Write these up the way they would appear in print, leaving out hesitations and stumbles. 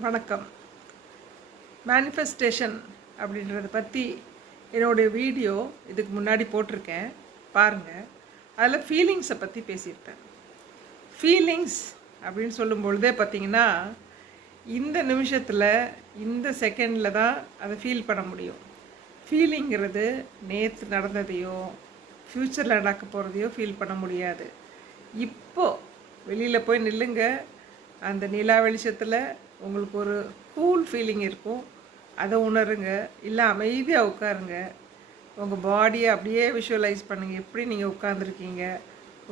வணக்கம். மேனிஃபெஸ்டேஷன் அப்படின்றத பற்றி என்னுடைய வீடியோ இதுக்கு முன்னாடி போட்டிருக்கேன், பாருங்கள். அதில் ஃபீலிங்ஸை பற்றி பேசியிருப்பேன். ஃபீலிங்ஸ் அப்படின்னு சொல்லும் பொழுதே பார்த்திங்கன்னா, இந்த நிமிஷத்தில் இந்த செகண்டில் தான் அதை ஃபீல் பண்ண முடியும். ஃபீலிங்கிறது நேற்று நடந்ததையோ ஃப்யூச்சரில் நடக்க போகிறதையோ ஃபீல் பண்ண முடியாது. இப்போது வெளியில் போய் நில்லுங்க, அந்த நிலா வெளிச்சத்தில் உங்களுக்கு ஒரு கூல் ஃபீலிங் இருக்கும், அதை உணருங்க. இல்லை அமைதியாக உட்காருங்க, உங்கள் பாடியை அப்படியே விஷுவலைஸ் பண்ணுங்கள். எப்படி நீங்கள் உட்காந்துருக்கீங்க,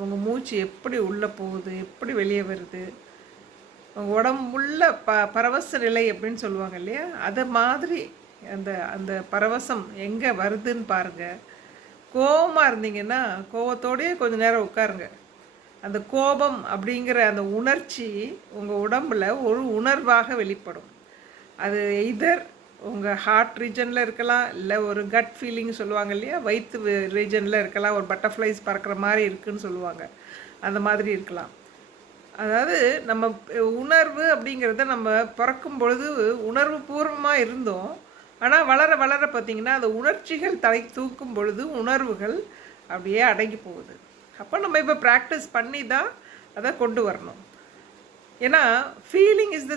உங்கள் மூச்சு எப்படி உள்ளே போகுது, எப்படி வெளியே வருது, உங்கள் உடம்புள்ள பரவச நிலை அப்படின்னு சொல்லுவாங்க இல்லையா, அதை மாதிரி அந்த அந்த பரவசம் எங்கே வருதுன்னு பாருங்கள். கோபமாக இருந்தீங்கன்னா கோபத்தோடையே கொஞ்சம் நேரம் உட்காருங்க. அந்த கோபம் அப்படிங்கிற அந்த உணர்ச்சி உங்கள் உடம்பில் ஒரு உணர்வாக வெளிப்படும். அது எய்தர் உங்கள் ஹார்ட் ரீஜனில் இருக்கலாம், இல்லை ஒரு கட் ஃபீலிங் சொல்லுவாங்க இல்லையா, வயிற்று ரீஜனில் இருக்கலாம், ஒரு பட்டர்ஃப்ளைஸ் பறக்கிற மாதிரி இருக்குதுன்னு சொல்லுவாங்க, அந்த மாதிரி இருக்கலாம். அதாவது நம்ம உணர்வு அப்படிங்கிறத நம்ம பிறக்கும் பொழுது உணர்வு பூர்வமாக இருந்தோம். ஆனால் வளர வளர பார்த்திங்கன்னா அந்த உணர்ச்சிகள் தலை தூக்கும் பொழுது உணர்வுகள் அப்படியே அடங்கி போகுது. அப்போ நம்ம இப்போ ப்ராக்டிஸ் பண்ணி தான் அதை கொண்டு வரணும். ஏன்னா ஃபீலிங் இஸ் த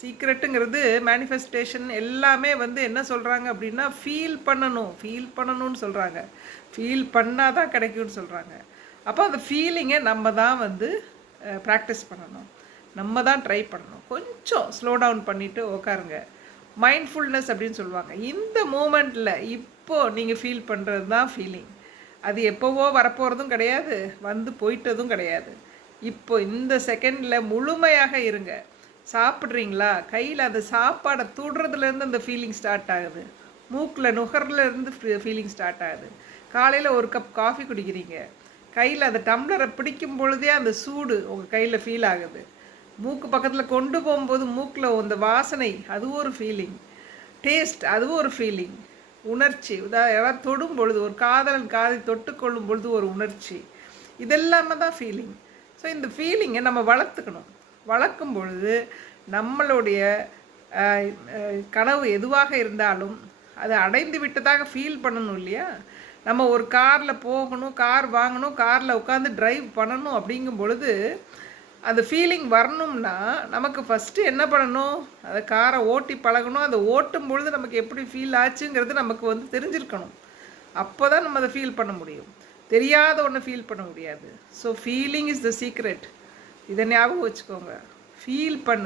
சீக்ரெட்டுங்கிறது மேனிஃபெஸ்டேஷன் எல்லாமே என்ன சொல்கிறாங்க அப்படின்னா, ஃபீல் பண்ணணும்னு சொல்கிறாங்க. ஃபீல் பண்ணால் தான் கிடைக்கும்னு சொல்கிறாங்க. அப்போ அந்த ஃபீலிங்கை நம்ம தான் ப்ராக்டிஸ் பண்ணணும், நம்ம தான் ட்ரை பண்ணணும். கொஞ்சம் ஸ்லோ டவுன் பண்ணிவிட்டு உட்காருங்க. மைண்ட்ஃபுல்னஸ் அப்படின்னு சொல்லுவாங்க. இந்த மூமெண்ட்டில் இப்போது நீங்கள் ஃபீல் பண்ணுறது தான் ஃபீலிங். அது எப்போவோ வரப்போகிறதும் கிடையாது, போயிட்டதும் கிடையாது. இப்போ இந்த செகண்டில் முழுமையாக இருங்க. சாப்பிட்றீங்களா, கையில் அந்த சாப்பாடை தூடுறதுலேருந்து அந்த ஃபீலிங் ஸ்டார்ட் ஆகுது, மூக்கில் நுகர்லேருந்து ஃபீலிங் ஸ்டார்ட் ஆகுது. காலையில் ஒரு கப் காஃபி குடிக்கிறீங்க, கையில் அந்த டம்ளரை பிடிக்கும் பொழுதே அந்த சூடு உங்கள் கையில் ஃபீல் ஆகுது. மூக்கு பக்கத்தில் கொண்டு போகும்போது மூக்கில் அந்த வாசனை, அது ஒரு ஃபீலிங். டேஸ்ட், அதுவும் ஒரு ஃபீலிங். உணர்ச்சி, யாராவது தொடும் பொழுது, ஒரு காதலன் காதை தொட்டு கொள்ளும் பொழுது ஒரு உணர்ச்சி, இதெல்லாமே தான் ஃபீலிங். ஸோ இந்த ஃபீலிங்கை நம்ம வளர்த்துக்கணும். வளர்க்கும் பொழுது நம்மளுடைய கனவு எதுவாக இருந்தாலும் அதை அடைந்து விட்டதாக ஃபீல் பண்ணணும் இல்லையா. நம்ம ஒரு காரில் போகணும், கார் வாங்கணும், காரில் உட்காந்து ட்ரைவ் பண்ணணும் அப்படிங்கும் பொழுது அந்த ஃபீலிங் வரணும்னா நமக்கு ஃபஸ்ட்டு என்ன பண்ணணும், அதை காரை ஓட்டி பழகணும். அதை ஓட்டும் பொழுது நமக்கு எப்படி ஃபீல் ஆச்சுங்கிறது நமக்கு தெரிஞ்சிருக்கணும். அப்போ தான் நம்ம அதை ஃபீல் பண்ண முடியும். தெரியாத ஒன்று ஃபீல் பண்ண முடியாது. So feeling is the secret. இதை ஞாபகம் வச்சுக்கோங்க. ஃபீல் பண்ணு.